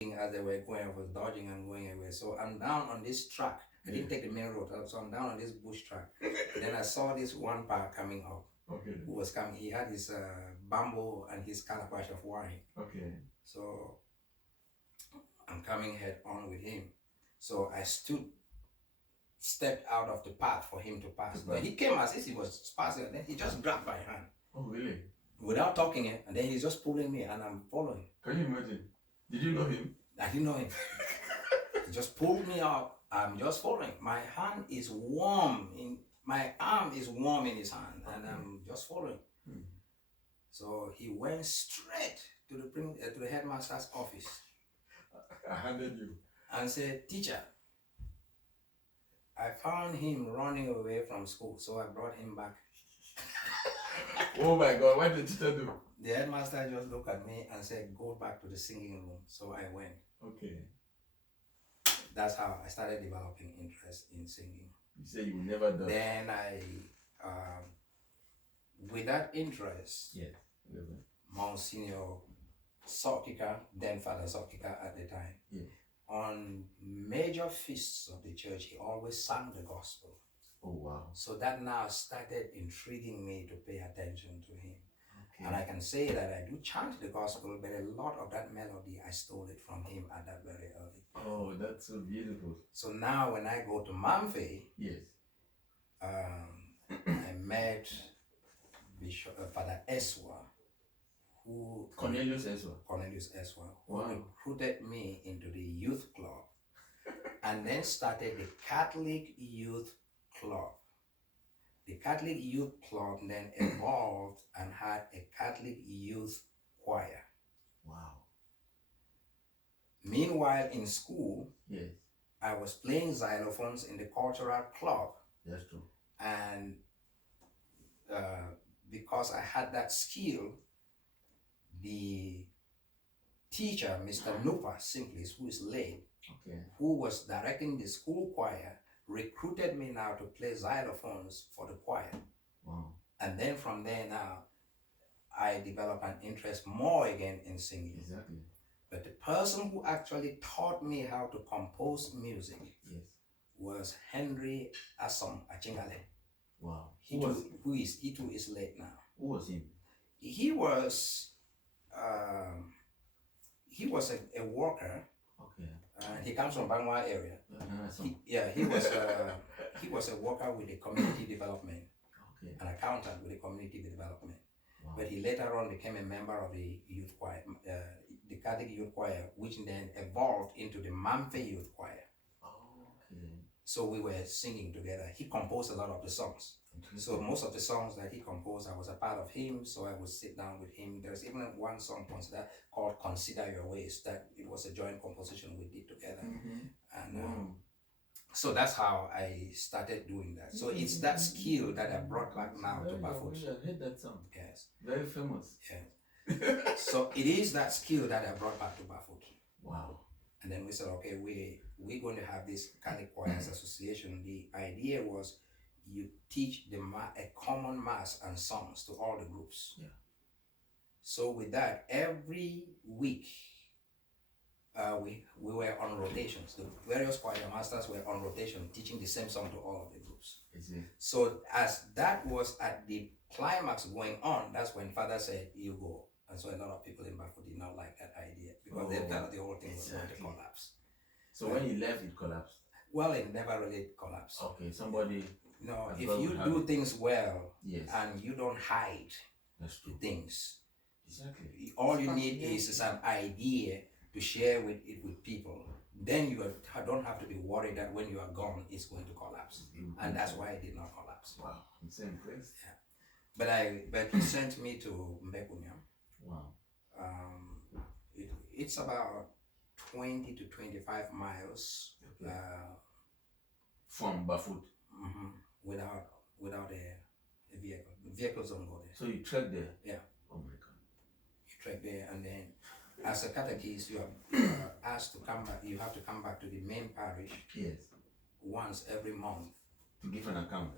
as they were going. I was dodging and going away. So I'm down on this track. I didn't take the main road, so I'm down on this bush track. Then I saw this one par coming up. Okay. Who was coming? He had his bamboo and his calabash of wine. Okay. So I'm coming head on with him. So I stepped out of the path for him to pass. Then he came as if he was passing, and then he just grabbed my hand. Oh, really? Without talking it, and then he's just pulling me, and I'm following. Can you imagine? Did you know him? I didn't know him. He just pulled me up. I'm just following. My hand is warm my arm is warm in his hand, and I'm just following. So he went straight to the headmaster's office. I handed you. And said, "Teacher, I found him running away from school, so I brought him back." Oh my God, what did the teacher do? The headmaster just looked at me and said, "Go back to the singing room." So I went. Okay. That's how I started developing interest in singing. You say you will never do. Then with that interest, yes, Monsignor Sokika, then Father Sokika at the time, on major feasts of the church, he always sang the gospel. Oh, wow. So that now started intriguing me to pay attention to him. Okay. And I can say that I do chant the gospel, but a lot of that melody, I stole it from him at that very early. Oh, that's so beautiful. So now when I go to Mamfe, yes, I met Bishop Father Eswa, Cornelius Eswa, who wow, recruited me into the youth club, and then started the Catholic Youth Club. The Catholic Youth Club then evolved and had a Catholic Youth Choir. Wow. Meanwhile, in school, yes, I was playing xylophones in the cultural club. That's true. And because I had that skill, the teacher, Mr. Nupa, simply, who is late, who was directing the school choir, recruited me now to play xylophones for the choir. Wow. And then from there now, I developed an interest more again in singing. Exactly. But the person who actually taught me how to compose music was Henry Asom Achingale. Wow. He too is late now. Who was him? He was a worker. Okay. He comes from Bangwa area. He was a worker with the community development. Okay. An accountant with the community development. Wow. But he later on became a member of the youth choir, the Catholic Youth Choir, which then evolved into the Mamfe Youth Choir. Oh, okay. So we were singing together. He composed a lot of the songs. So most of the songs that he composed, I was a part of him, so I would sit down with him. There's even one song called Consider Your Ways, that it was a joint composition we did together. And so that's how I started doing that. So it's that skill that I brought back now to Bafoot. I heard that song. Yes. Very famous. Yes. So it is that skill that I brought back to Bafoot. Wow. And then we said, okay, we're going to have this Catholic Choirs Association. The idea was you teach a common mass and songs to all the groups. Yeah. So with that, every week we were on rotations. The various choir masters were on rotation, teaching the same song to all of the groups. So as that was at the climax going on, that's when Father said, "You go." And so a lot of people in Bafoot did not like that idea because they felt the whole thing was going to collapse. So when he left, it collapsed? Well, it never really collapsed. Okay, somebody... No, if you do things well, yes, and you don't hide the things, exactly, all you need is an idea to share with people. Then you don't have to be worried that when you are gone, it's going to collapse. And that's why it did not collapse. Wow, I'm so impressed. Yeah. But he sent me to Mbekunya. Wow. It's about 20 to 25 miles from Bafoot. Without a vehicle. The vehicles don't go there. So you trekked there? Yeah. Oh my God. You trek there, and then as a catechist, you are asked to come back. You have to come back to the main parish. Yes. Once every month. To give an account.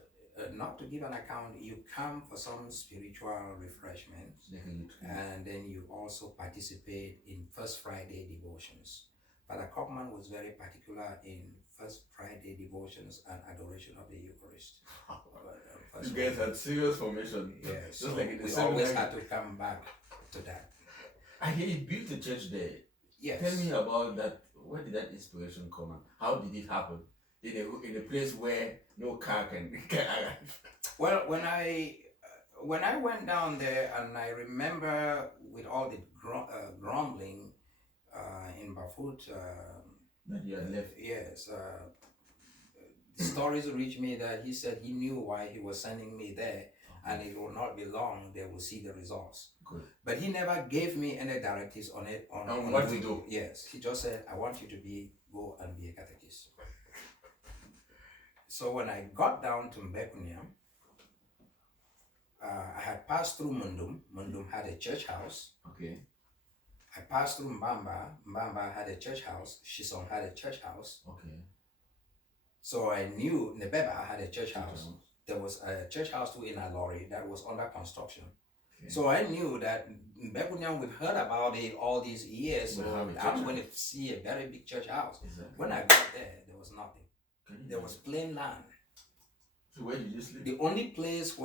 not to give an account. You come for some spiritual refreshments, and then you also participate in First Friday devotions. Father Kochman was very particular in First Friday devotions and adoration of the Eucharist. You guys had serious formation. Yes, so like we always had to come back to that. I hear you built a church there. Yes. Tell me about that. Where did that inspiration come and how did it happen? In a place where no car can arrive. Well, when I went down there, and I remember with all the grumbling in Bafut, that you had left. Yes, the stories reached me that he said he knew why he was sending me there, and it will not be long they will see the results. Good. But he never gave me any directives on it on what to do. Yes, he just said, I want you to go and be a catechist. So when I got down to Mbekunia, I had passed through Mundum. Mundum had a church house. Okay. I passed through Mbamba. Mbamba had a church house. Shison had a church house. Okay. So I knew Nebeba had a church house. There was a church house too in Alori that was under construction. Okay. So I knew that Mbekunia, we've heard about it all these years. So I'm going to see a very big church house. Exactly. When I got there was nothing. There was plain land. So where did you sleep? The only place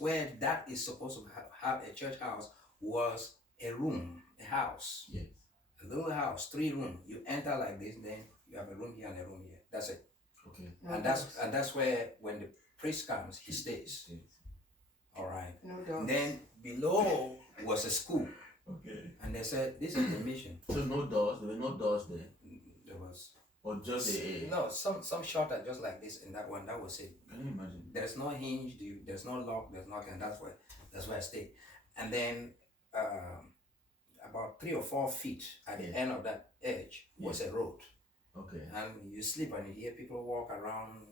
where that is supposed to have a church house was a room, a house. Yes. A little house, 3 rooms. You enter like this, then you have a room here and a room here. That's it. Okay. And that's where when the priest comes, he stays. Yes. All right. No dogs. Then below was a school. Okay. And they said, this is the mission. So no doors. There were no doors there. There was. Or just a. No, some shutter just like this in that one. That was it. Can you imagine? There's no hinge. There's no lock. There's nothing. That's where I stayed. And then about 3 or 4 feet at the end of that edge was a road. Okay. And you sleep and you hear people walk around.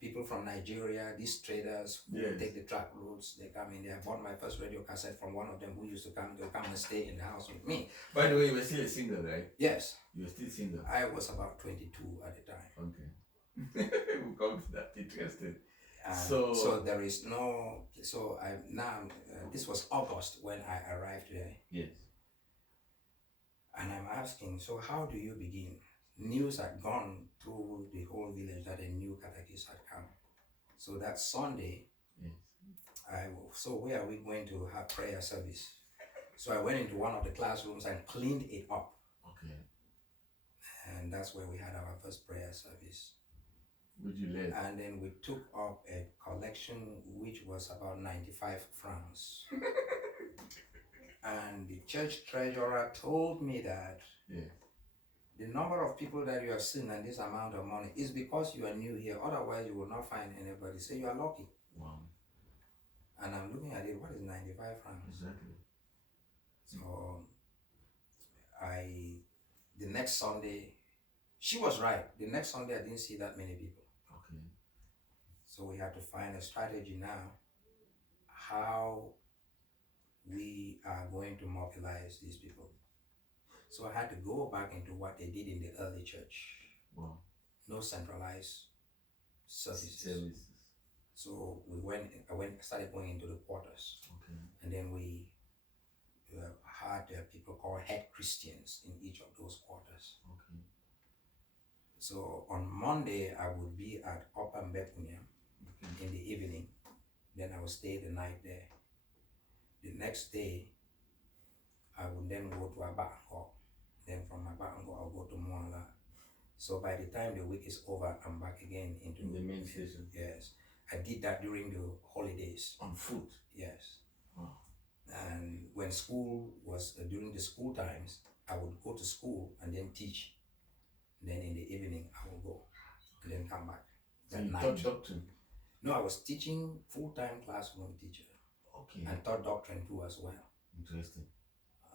People from Nigeria, these traders who take the track roads, they come in there. I bought my first radio cassette from one of them who used to come. They'll come and stay in the house with me. By the way, you were still a single, right? Yes. You were still single? I was about 22 at the time. Okay. We'll come to that. Interesting. So there is no. So I now. This was August when I arrived there. Yes. And I'm asking, so how do you begin? News had gone through the whole village that a new catechist had come. So that Sunday, so where are we going to have prayer service? So I went into one of the classrooms and cleaned it up. Okay. And that's where we had our first prayer service. Which you led? And then we took up a collection which was about 95 francs. And the church treasurer told me that the number of people that you have seen and this amount of money is because you are new here. Otherwise, you will not find anybody. So you are lucky. Wow. And I'm looking at it. What is 95 francs? Exactly. So the next Sunday, she was right. The next Sunday, I didn't see that many people. Okay. So we had to find a strategy now, how we are going to mobilize these people. So I had to go back into what they did in the early church. Wow. No centralized services. So I started going into the quarters. Okay. And then we had people called head Christians in each of those quarters. Okay. So on Monday, I would be at Upper Mbekunia in the evening. Then I would stay the night there. The next day, I would then go to Abaango. Then from Abaango, I'll go to Mwanga. So by the time the week is over, I'm back again into the main station. Yes. I did that during the holidays. On foot? Yes. Wow. And when school was, during the school times, I would go to school and then teach. Then in the evening, I will go and then come back. So you taught doctrine? No, I was teaching full-time classroom teacher. Okay. And taught doctrine too as well. Interesting.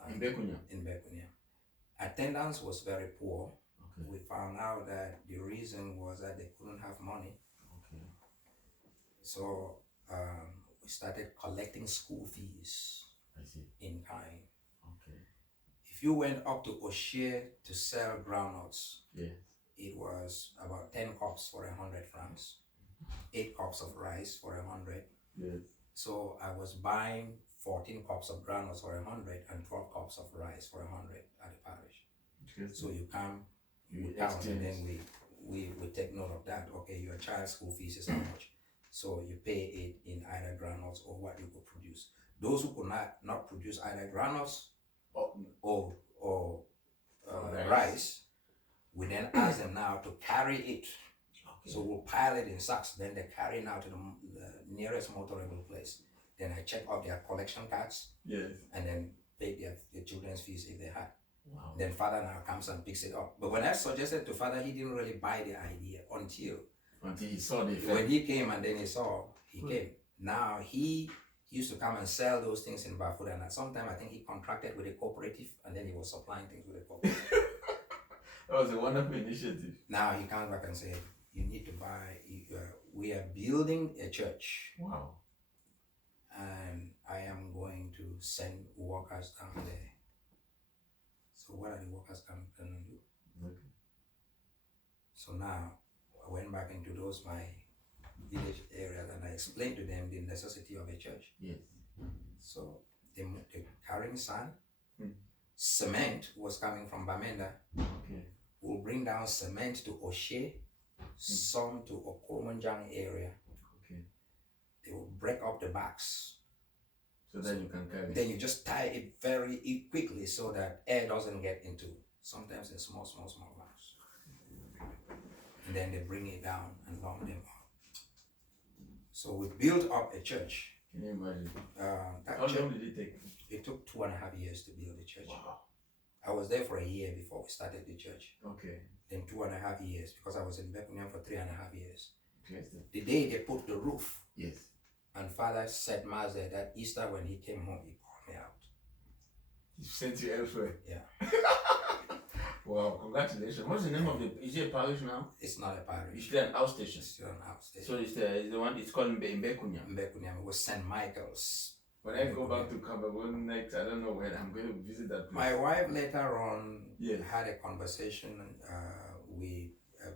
In Bekunia? In Bekunia. Attendance was very poor. Okay. We found out that the reason was that they couldn't have money. Okay. So we started collecting school fees. I see. In kind. Okay. If you went up to Oshie to sell groundnuts, it was about 10 cups for 100 francs, 8 cups of rice for 100. Yes. So I was buying 14 cups of granules for 100 and 12 cups of rice for 100 at the parish. So you come, you count, and then we take note of that. Okay, your child's school fees is how much. So you pay it in either granules or what you could produce. Those who could not produce either granules or rice, we then ask them now to carry it. Okay. So we'll pile it in sacks, then they carry it out to the nearest motorable place. Then I check out their collection cards. Yes. And then pay their children's fees if they had. Wow. Then father now comes and picks it up. But when I suggested to father, he didn't really buy the idea until he saw the effect. When he came and then he came. Now he used to come and sell those things in Bafoud, and at some time I think he contracted with a cooperative and then he was supplying things with a cooperative. That was a wonderful initiative. Now he comes back and says, you need to buy, we are building a church. Wow. And I am going to send workers down there. So what are the workers going to do? Okay. So now I went back into my village areas and I explained to them the necessity of a church. Yes. So they carrying sand. Cement was coming from Bamenda. Okay. We'll bring down cement to Oshe, some to Okomanjang area. Okay. They will break up the backs. So that you can carry. Then you just tie it very quickly so that air doesn't get into. Sometimes in small bags. And then they bring it down and lump them up. So we built up a church. Can you imagine? How long did it take? It took 2.5 years to build the church. Wow. I was there for a year before we started the church. Okay. Then 2.5 years because I was in Becuniam for 3.5 years. Okay. The day they put the roof. Yes. And father said Mass there that Easter when he came home, he called me out. He sent you elsewhere? Yeah. Wow, congratulations. What's the name of is it a parish now? It's not a parish. It's still an outstation? It's still an outstation. So it's the one, it's called Mbekunyam? Mbekunyam. It was St. Michael's. When I go back to Cameroon next, I don't know when I'm going to visit that place. My wife later on had a conversation with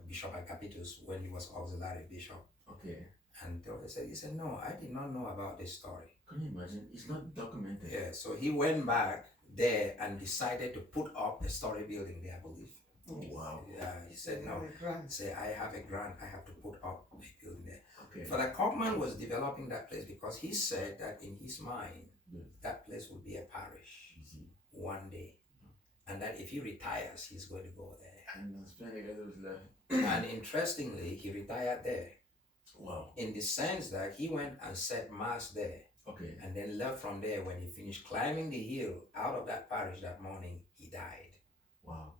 Bishop Akapitus when he was auxiliary bishop. Okay. And he said, no, I did not know about this story. Can you imagine? It's not documented. Yeah, so he went back there and decided to put up a story building there, I believe. Oh, wow. Yeah, he said, no. He said, I have a grant, I have to put up a building there. Okay. Father Kaufman was developing that place because he said that in his mind, that place would be a parish one day. And that if he retires, he's going to go there. And spend the rest of his life. And interestingly, he retired there. Wow. In the sense that he went and said Mass there. Okay. And then left from there. When he finished climbing the hill out of that parish that morning, he died. Wow.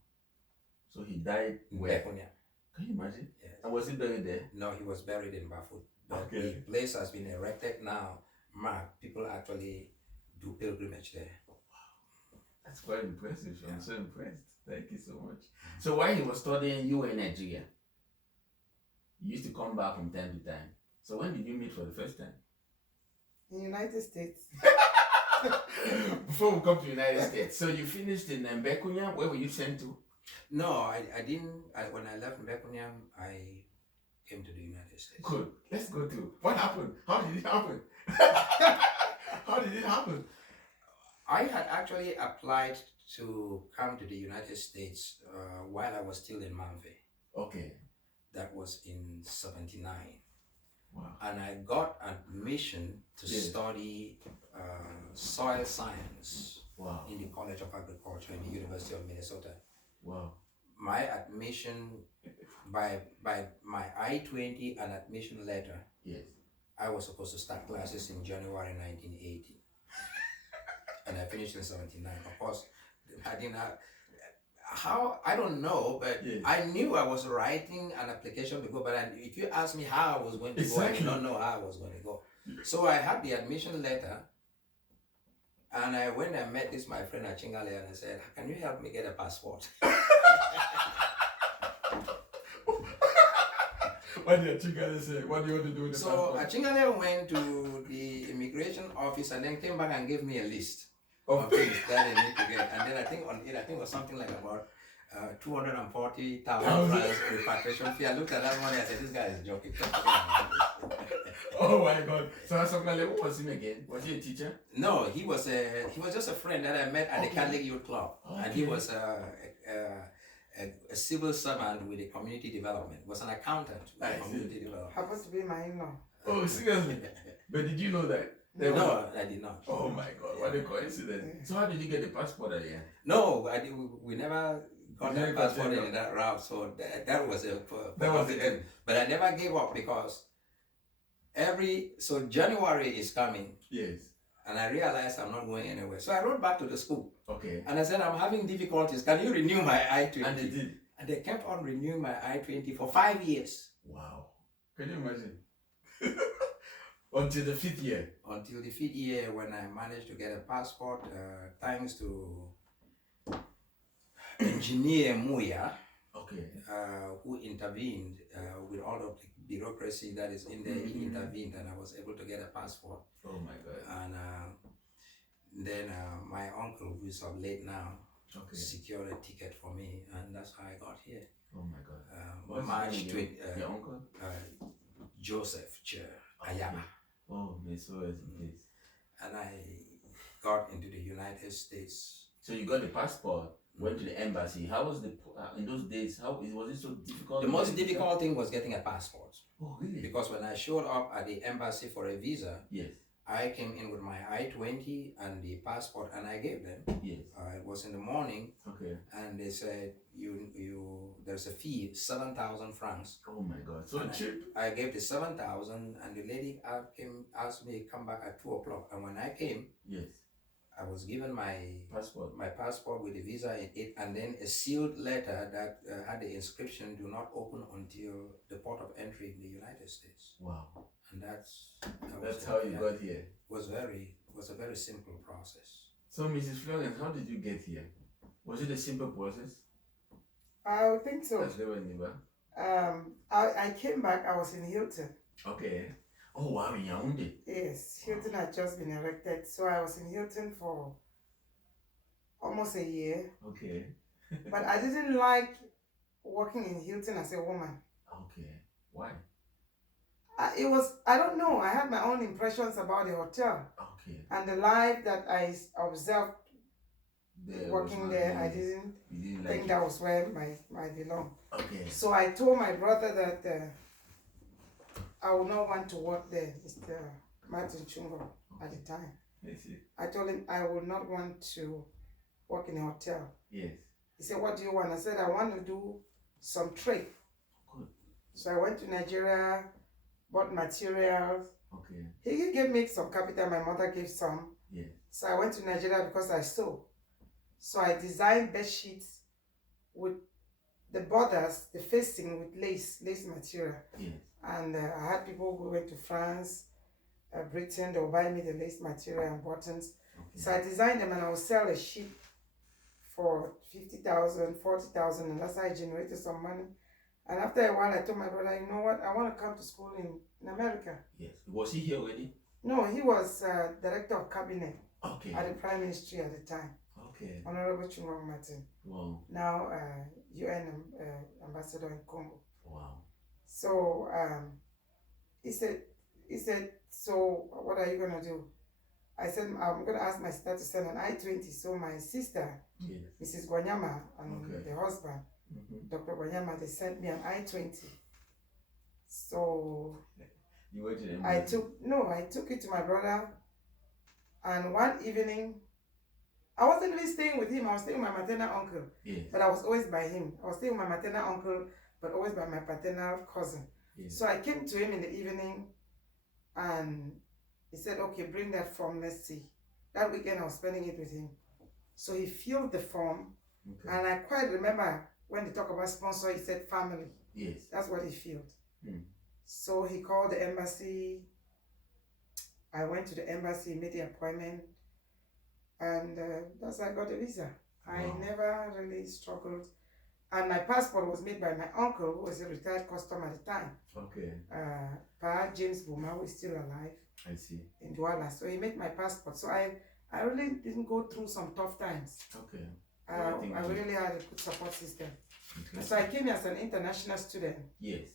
So he died where? Bekonia. Can you imagine? Yes. And was he buried there? No, he was buried in Bafoud. But okay. The place has been erected now. People actually do pilgrimage there. Wow. That's quite impressive. Yeah. I'm so impressed. Thank you so much. So while he was studying, you were in Nigeria. You used to come back from time to time. So when did you meet for the first time? In the United States. Before we come to the United States. So you finished in Mbekunyam. Where were you sent to? No, I didn't. When I left Mbekunyam, I came to the United States. Good. Let's go to what happened. How did it happen? How did it happen? I had actually applied to come to the United States while I was still in Manve. Okay. That was in 79. Wow. And I got admission to study soil science in the College of Agriculture in the University of Minnesota. Wow. My admission, by my I-20 and admission letter, I was supposed to start classes in January 1980. And I finished in 79. Of course, I didn't have... I don't know, but I knew I was writing an application to go, but if you ask me how I was going to go, I did not know how I was going to go. So I had the admission letter, and I went and met my friend at Chingale, and I said, can you help me get a passport? What did Chingale say? What do you want to do with the passport? So Chingale went to the immigration office and then came back and gave me a list of things that I need to get, and then I think it was something like about 240,000 francs repatriation fee. I looked at that money. I said, "This guy is joking." Oh my God! So Asokale, what was him again? Was he a teacher? No, he was just a friend that I met at the Catholic Youth Club, and he was a civil servant with the community development. Was an accountant with the community development. Happens to be my in-law. Oh, seriously? But did you know that? No, I did not. Oh my God! What a coincidence! So how did you get the passport again? No, we never got that passport in that route. So that was the end. But I never gave up because so January is coming. Yes. And I realized I'm not going anywhere. So I wrote back to the school. Okay. And I said, I'm having difficulties. Can you renew my I-20? And they did. And they kept on renewing my I-20 for 5 years. Wow. Can you imagine? Until the 5th year. Until the 5th year when I managed to get a passport, thanks to Engineer Muya, okay, who intervened with all of the bureaucracy that is in there. He intervened and I was able to get a passport. Oh my God. And then my uncle, who is of late now, secured a ticket for me, and that's how I got here. Oh my God. March 20, your uncle? Joseph Chair Ayama. Oh, may so rest in peace. And I got into the United States. So you got the passport, went to the embassy. How was the in those days? Was it so difficult? The most difficult thing was getting a passport. Oh, really? Because when I showed up at the embassy for a visa, yes, I came in with my I-20 and the passport, and I gave them. Yes. It was in the morning. Okay. And they said, there's a fee, 7,000 francs. Oh my God, so cheap. I gave the 7,000, and the lady asked me to come back at 2 o'clock. And when I came, yes, I was given my passport with the visa in it, and then a sealed letter that had the inscription, "Do not open until the port of entry in the United States." Wow. And that's how you got here. Was a very simple process. So, Mrs. Florence, how did you get here? Was it a simple process? I would think so. As they were in Niba? I came back. I was in Hilton. Okay. Oh wow, in Yaoundé. Yes, Hilton had just been erected, so I was in Hilton for almost a year. Okay. But I didn't like working in Hilton as a woman. Okay. Why? I don't know. I had my own impressions about the hotel. Okay. And the life that I observed working there, I didn't think that was where I belong. Okay. So I told my brother that I would not want to work there, Mr. Martin Chungo, at the time. I told him I would not want to work in a hotel. Yes. He said, "What do you want?" I said, "I want to do some trade." Good. So I went to Nigeria, bought materials. Okay. He gave me some capital, my mother gave some. Yes. So I went to Nigeria because I sew. So I designed bed sheets with the borders, the facing with lace material. Yes. And I had people who went to France, Britain, they would buy me the lace material and buttons. Okay. So I designed them and I would sell a sheet for 50,000, 40,000, and that's how I generated some money. And after a while, I told my brother, "You know what? I want to come to school in America." Yes. Was he here already? No, he was director of cabinet at the Prime Ministry at the time. Okay. Honorable Chumwa Martin. Wow. Now UN ambassador in Congo. Wow. So he said, "So what are you gonna do?" I said, "I'm gonna ask my sister to send an I-20." So my sister, yes, Mrs. Gwanyama, and the husband, Dr. Gwanyama, they sent me an I-20. So you went to them? I took it to my brother, and one evening, I wasn't even staying with him. I was staying with my maternal uncle. Yes. But I was always by him. I was staying with my maternal uncle, but always by my paternal cousin. Yes. So I came to him in the evening, and he said, "Okay, bring that form, let's see." That weekend I was spending it with him. So he filled the form, and I quite remember when they talk about sponsor, he said family. Yes. That's what he filled. So he called the embassy. I went to the embassy, made the appointment, and that's how I got a visa. Wow. I never really struggled. And my passport was made by my uncle, who was a retired custom at the time. Okay. Pa James Buma, who is still alive. I see. In Douala. So he made my passport. So I really didn't go through some tough times. Okay. I really had a good support system. So I came here as an international student. Yes.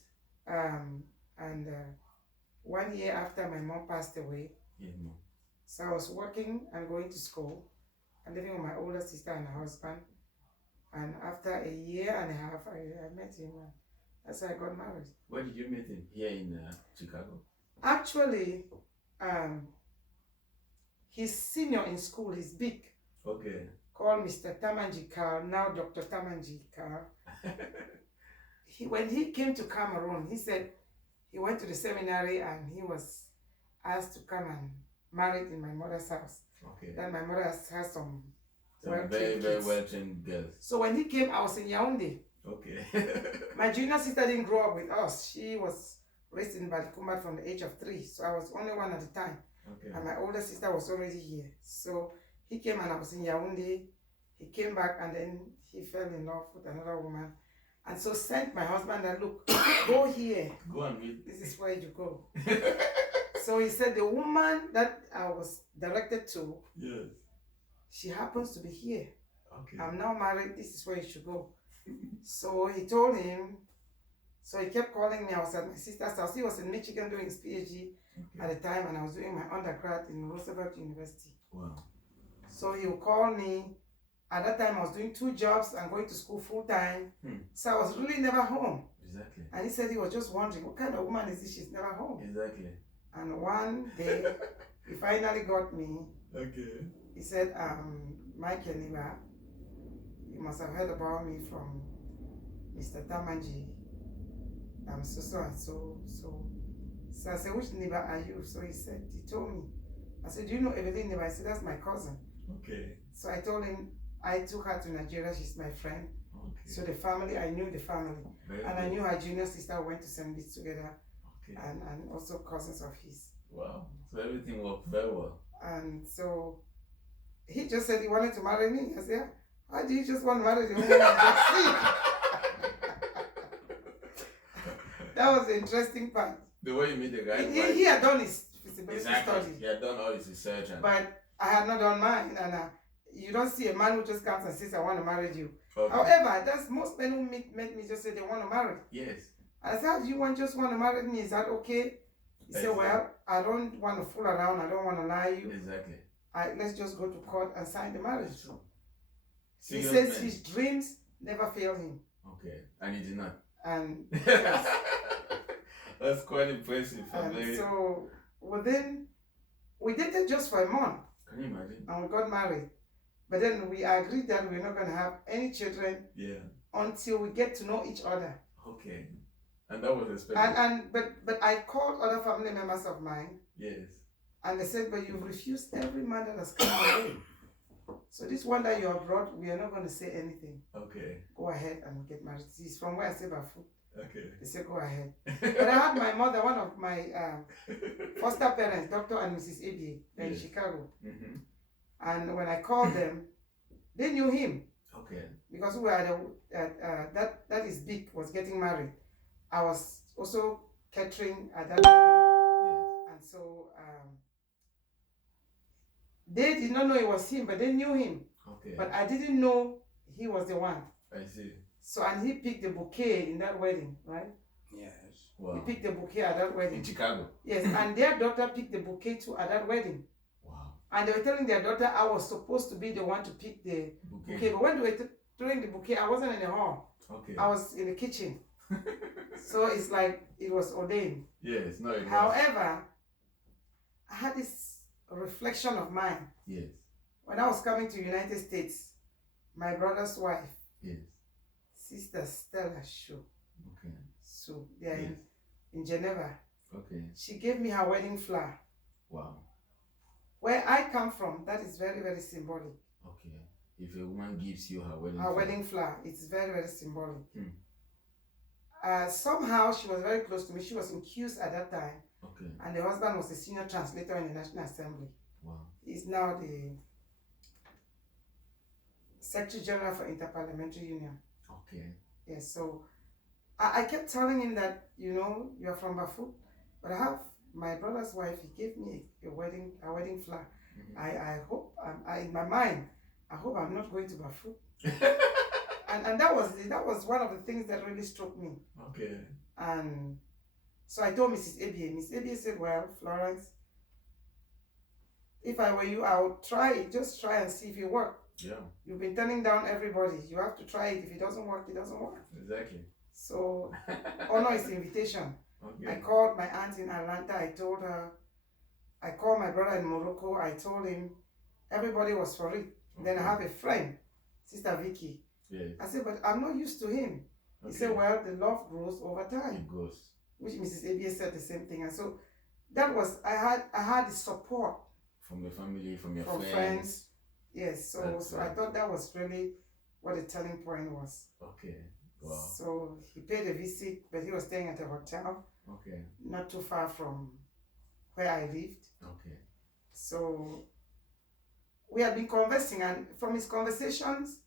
And 1 year after my mom passed away, so I was working and going to school and living with my older sister and her husband. And after a year and a half, I met him. That's how I got married. Where did you meet him? Here in Chicago? Actually, he's senior in school. He's big. Okay. Called Mr. Tamanji Carl, now Dr. Tamanji Carl. When he came to Cameroon, he said he went to the seminary and he was asked to come and marry in my mother's house. Okay. Then my mother has some very well-trained girls. So when he came, I was in Yaoundé. Okay. My junior sister didn't grow up with us. She was raised in Balikumba from the age of 3. So I was only one at the time. Okay. And my older sister was already here. So he came and I was in Yaoundé. He came back and then he fell in love with another woman. And so sent my husband and look, go here. Go and meet. This is where you go. So he said the woman that I was directed to, yes, she happens to be here. Okay. I'm now married. This is where you should go. So he told him. So he kept calling me. I was at my sister's house. He was in Michigan doing his PhD at the time, and I was doing my undergrad in Roosevelt University. Wow. So he would call me. At that time, I was doing 2 jobs and going to school full time. So I was really never home. Exactly. And he said he was just wondering, what kind of woman is this? She's never home. Exactly. And one day, he finally got me. Okay. He said, Michael Niba, you must have heard about me from Mr. Tamanji. I'm so and so. So I said, which Niba are you? So he told me. I said, do you know Evelyn Niba? I said, that's my cousin. Okay. So I told him, I took her to Nigeria. She's my friend. Okay. So the family, I knew the family. Very and good. I knew her junior sister went to St. Louis together. Okay. And also cousins of his. Wow. So everything worked very well. And so he just said he wanted to marry me. I said, why do you just want to marry the woman you just see? That was the interesting part. The way you meet the guy. He had done his feasibility study. He had done all his research. But I had not done mine. And you don't see a man who just comes and says, I want to marry you. Okay. However, that's most men who met me just say they want to marry. Yes. I said, you just want to marry me? Is that okay? He said, well, I don't want to fool around. I don't want to lie you. Exactly. Let's just go to court and sign the marriage. He Serious says man. his dreams never fail him. Okay. And he did not. And yes. That's quite impressive. So within, we dated just for a month. Can you imagine? And we got married. But then we agreed that we're not going to have any children until we get to know each other. Okay. And that was expected. But I called other family members of mine. Yes. And they said, but you've refused every man that has come away. So this one that you have brought, we are not going to say anything. Okay. Go ahead and get married. He's from where I say Bafu. Okay. They said, go ahead. But I had my mother, one of my foster parents, Dr. and Mrs. Abie, in Chicago. Mm-hmm. And when I called them, they knew him. Okay. Because we were that is big, was getting married. I was also catering at that wedding. And so they did not know it was him, but they knew him. Okay. But I didn't know he was the one. I see. So, and he picked the bouquet in that wedding, right? Yes. Wow. He picked the bouquet at that wedding. In Chicago? Yes, and their daughter picked the bouquet too at that wedding. Wow. And they were telling their daughter I was supposed to be the one to pick the bouquet. But when they were throwing the bouquet, I wasn't in the hall. Okay. I was in the kitchen. So it's like it was ordained. Yes, no, it was. However, I had this reflection of mine. Yes. When I was coming to United States, my brother's wife, yes, Sister Stella Shaw. Okay. So they are in Geneva. Okay. She gave me her wedding flower. Wow. Where I come from, that is very, very symbolic. Okay. If a woman gives you her wedding wedding flower, it's very, very symbolic. Hmm. Somehow she was very close to me. She was in Q's at that time. Okay. And the husband was the senior translator in the National Assembly. Wow. He's now the Secretary General for Interparliamentary Union. Okay. Yes, so I kept telling him that, you know, you're from Bafu, but I have my brother's wife. He gave me a wedding flower. Mm-hmm. I hope, in my mind, I hope I'm not going to Bafu. and that was one of the things that really struck me. Okay. And so I told Mrs. Abie. Miss Abie said, well, Florence, if I were you, I would try it. Just try and see if it works. Yeah. You've been turning down everybody. You have to try it. If it doesn't work, it doesn't work. Exactly. So honor is invitation. Okay. I called my aunt in Atlanta. I told her. I called my brother in Morocco. I told him. Everybody was for it. Okay. Then I have a friend, Sister Vicky. Yeah. I said, but I'm not used to him. Okay. He said, well, the love grows over time. It grows. Which Mrs. Abie said the same thing. And so that was, I had the support. From your family, from your friends. Yes, so I thought that was really what the turning point was. Okay. Wow. So he paid a visit, but he was staying at a hotel. Okay. Not too far from where I lived. Okay. So we had been conversing, and from his conversations,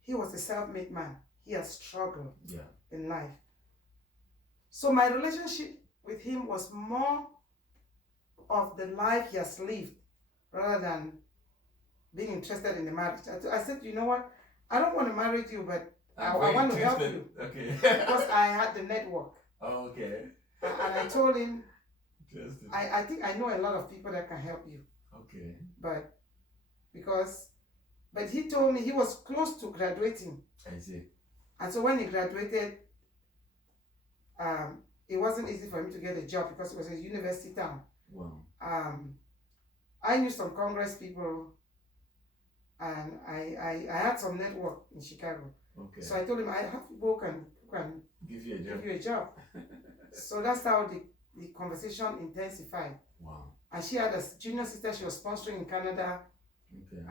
he was a self-made man. He has struggled in life. So my relationship with him was more of the life he has lived rather than being interested in the marriage. I said, you know what? I don't want to marry you, but I want to help you. Okay. Because I had the network. Oh, okay. And I told him, I think I know a lot of people that can help you. Okay. But he told me he was close to graduating. I see. And so when he graduated, it wasn't easy for him to get a job because it was a university town. Wow. I knew some Congress people, and I had some network in Chicago. Okay. So I told him I have people who can give you a job. So that's how the conversation intensified. Wow. And she had a junior sister she was sponsoring in Canada. Okay.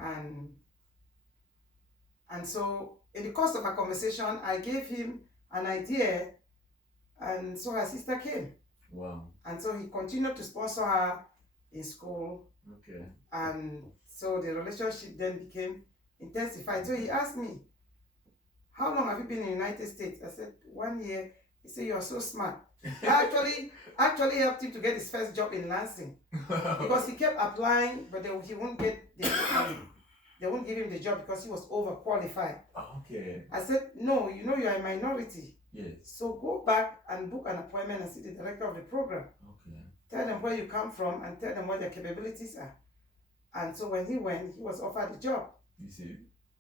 And so in the course of our conversation, I gave him an idea, and so her sister came. Wow. And so he continued to sponsor her in school. Okay. And so the relationship then became intensified. So he asked me, how long have you been in the United States? I said, 1 year. He said, you're so smart. I actually helped him to get his first job in Lansing because he kept applying, but he wouldn't get they wouldn't give him the job because he was overqualified. Okay. I said, no, you know you're a minority. Yes. So go back and book an appointment and see the director of the program. Okay. Tell them where you come from and tell them what their capabilities are. And so when he went, he was offered a job. You see?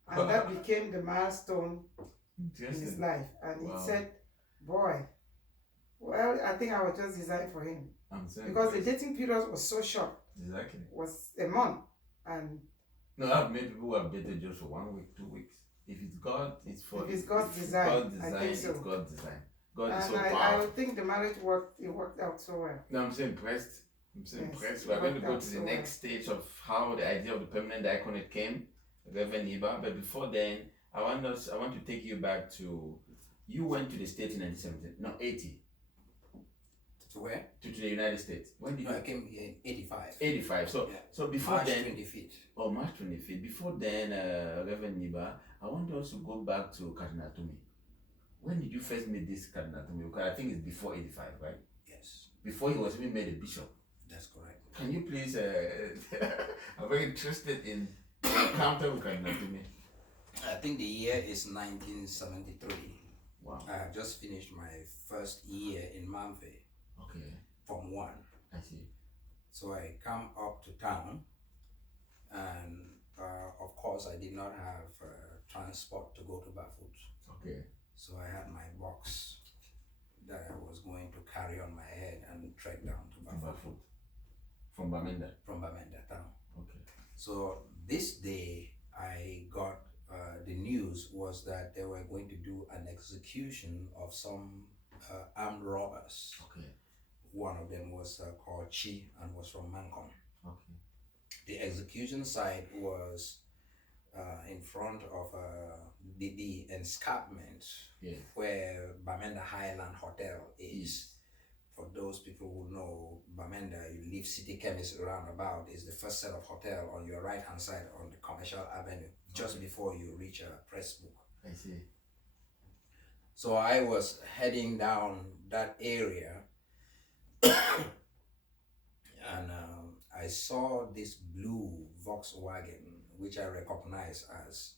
And that became the milestone in his life. And he said, boy, well, I think I was just designed for him. Because the dating period was so short. Exactly. It was a month. And no, I've met people who have dated just for 1 week, 2 weeks. If it's God, it's for if it's God's design. God's design, I think so. It's God's design. God and is so I powerful. think the marriage worked out so well. No, I'm so impressed. Impressed. We're going to go to the next stage of how the idea of the permanent icon came, Reverend Niba. But before then, I want to take you back to, you went to the States in 1970, no, 80. To where? To the United States. When did I came here in 85. 85. So before March then. 25th. Oh, March 25th. Before then, Reverend Niba, I want us to go back to Cardinal Tumi. When did you first meet this Cardinal Tumi? Because I think it's before 85, right? Yes. Before he was even made a bishop. That's correct. Can you please, I'm very interested in the encounter with Cardinal Tumi. I think the year is 1973. Wow. I have just finished my first year in Manfred. Okay. From 1. I see. So I come up to town, and of course I did not have transport to go to Bafoot. Okay. So I had my box that I was going to carry on my head and trek down to Bafoot. From Bamenda? From Bamenda town. Okay. So this day I got the news was that they were going to do an execution of some armed robbers. Okay. One of them was called Chi and was from Mancon. Okay. The execution site was in front of the escarpment where Bamenda Highland Hotel is. For those people who know Bamenda, you leave City Chemist roundabout, is the first set of hotel on your right hand side on the Commercial Avenue, just before you reach Pressbook. I see. So I was heading down that area and I saw this blue Volkswagen, which I recognized as